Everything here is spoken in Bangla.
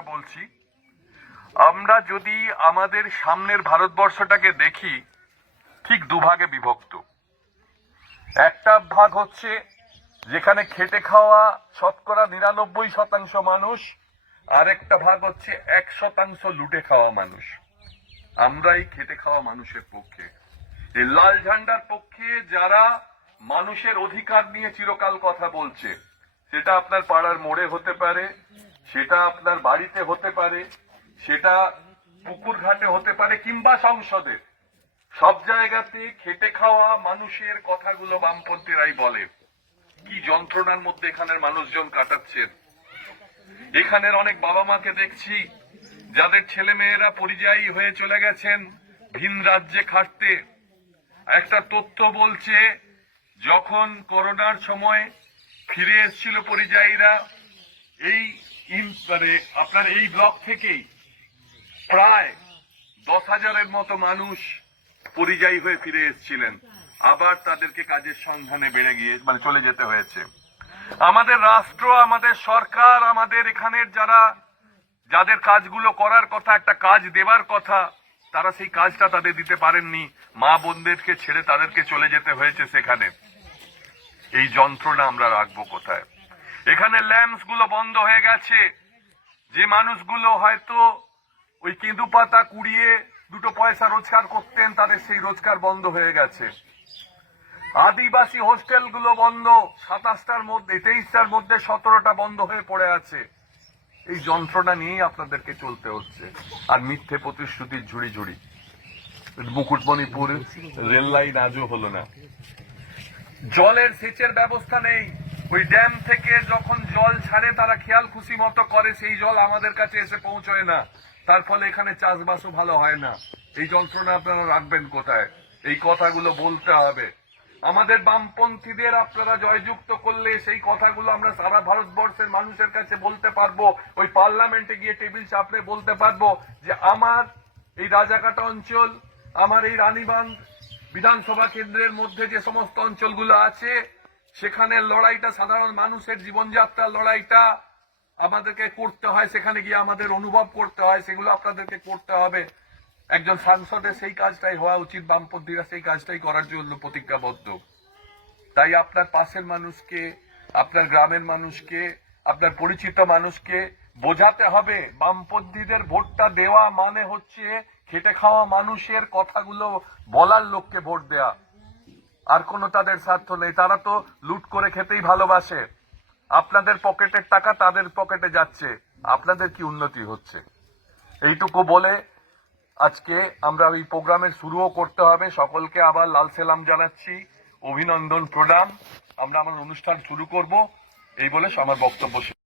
বলছি। আমরা যদি আমাদের সামনের ভারতবর্ষটাকে দেখি, ঠিক দুভাগে বিভক্ত। একটা ভাগ হচ্ছে যেখানে খেটে খাওয়া শতকরা নিরানব্বই শতাংশ মানুষ আর একটা ভাগ হচ্ছে এক শতাংশ লুটে খাওয়া মানুষ। আমরা এই খেটে খাওয়া মানুষের পক্ষে। এই লাল ঝান্ডার পক্ষে যারা মানুষের অধিকার নিয়ে চিরকাল কথা বলছে, সেটা আপনার পাড়ার মোড়ে হতে পারে সেটা আপনার বাড়িতে হতে পারে, সেটা পুকুর ঘাটে হতে পারে কিংবা সংসদে। সব জায়গাতে খেটে খাওয়া মানুষের কথাগুলো বামপন্থীরাই বলে। কি যন্ত্রণার মধ্যে এখানের মানুষজন কাটাচ্ছেন? এখানের অনেক বাবা মাকে দেখছি, যাদের ছেলে মেয়েরা পরিযায়ী হয়ে চলে গেছেন ভিন রাজ্যে খাটতে। একটা তথ্য বলছে, যখন করোনার সময় ফিরে এসেছিল পরিযায়ীরা, এই মানে আপনার এই ব্লক থেকেই প্রায় দশ হাজারের মতো মানুষ পরিযায়ী হয়ে ফিরে এসেছিলেন। আবার তাদেরকে কাজের সন্ধানে বেড়ে গিয়ে মানে চলে যেতে হয়েছে। আমাদের রাষ্ট্র, আমাদের সরকার, আমাদের এখানের যারা, যাদের কাজগুলো করার কথা, একটা কাজ দেবার কথা, তারা সেই কাজটা তাদের দিতে পারেননি। মা বোনদেরকে ছেড়ে তাদেরকে চলে যেতে হয়েছে সেখানে। এই যন্ত্রণা আমরা রাখব কোথায়? এখানে ল্যাম্পসগুলো বন্ধ হয়ে গেছে। যে মানুষগুলো হয়তো ওই কেঁদু পাতা কুড়িয়ে দুটো পয়সা রোজগার করতেন, তাদের সেই রোজগার বন্ধ হয়ে গেছে। আদিবাসী হোস্টেলগুলো বন্ধ, সাতাশটার মধ্যে, তেইশটার মধ্যে সতেরোটা বন্ধ হয়ে পড়ে আছে। এই যন্ত্রণা নিয়েই আপনাদেরকে চলতে হচ্ছে। আর মিথ্যে প্রতিশ্রুতির ঝুড়ি ঝুড়ি। মুকুটমণিপুর রেল লাইন আজও হলো না। জলের সেচের ব্যবস্থা নেই। ওই ড্যাম থেকে যখন জল ছাড়ে, তারা খেয়াল খুশি মতো করে, সেই জল আমাদের কাছে এসে পৌঁছয় না। তার ফলে এখানে চাষবাসও ভালো হয় না। এই যন্ত্রণা আপনারা রাখবেন কোথায়? এই কথাগুলো বলতে হবে। আমাদের বামপন্থীদের আপনারা জয়যুক্ত করলে সেই কথাগুলো আমরা সারা ভারতবর্ষের মানুষের কাছে বলতে পারব। ওই পার্লামেন্টে গিয়ে টেবিল চাপড়ে বলতে পারব যে, আমার এই রাজাকাটা অঞ্চল, আমার এই রানীবান্ধ বিধানসভা কেন্দ্রের মধ্যে যে সমস্ত অঞ্চলগুলো আছে সেখানে লড়াইটা সাধারণ মানুষের জীবনযাত্রার লড়াইটা আমাদেরকে করতে হয়, সেখানে গিয়ে আমাদের অনুভব করতে হয়, সেগুলো আপনাদেরকে করতে হবে। একজন সাংসদের সেই কাজটাই হওয়া উচিত, বামপন্থীরা সেই কাজটাই করার জন্য প্রতিজ্ঞাবদ্ধ। তাই আপনার পাশের মানুষকে, আপনার গ্রামের মানুষকে, আপনার পরিচিত মানুষকে বোঝাতে হবে, বামপন্থীদের ভোটটা দেওয়া মানে হচ্ছে খেটে খাওয়া মানুষের কথাগুলো বলার লোককে ভোট দেয়া। আর কোনো তাদের স্বার্থ নেই। তারা তো লুট করে খেতেই ভালোবাসে। আপনাদের পকেটের টাকা তাদের পকেটে যাচ্ছে। আপনাদের কি উন্নতি হচ্ছে? এইটুকু বলে আজকে আমরা ওই প্রোগ্রামের শুরুও করতে হবে। সকলকে আবার লাল সেলাম জানাচ্ছি। অভিনন্দন প্রণাম। আমরা আমার অনুষ্ঠান শুরু করব। এই বলে আমার বক্তব্য।